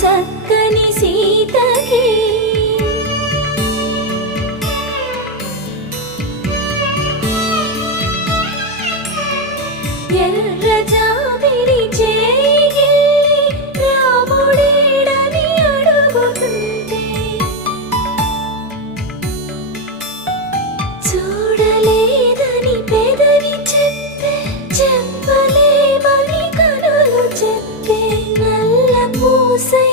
చక్కని సీతకి ఎర్ర జాబిలి చేయి రాముడేడని అడుగుతుంటే చూడలేదని పెదవి చెప్పే చెప్పలేమని కనులు చెప్పే నల్ల పూసై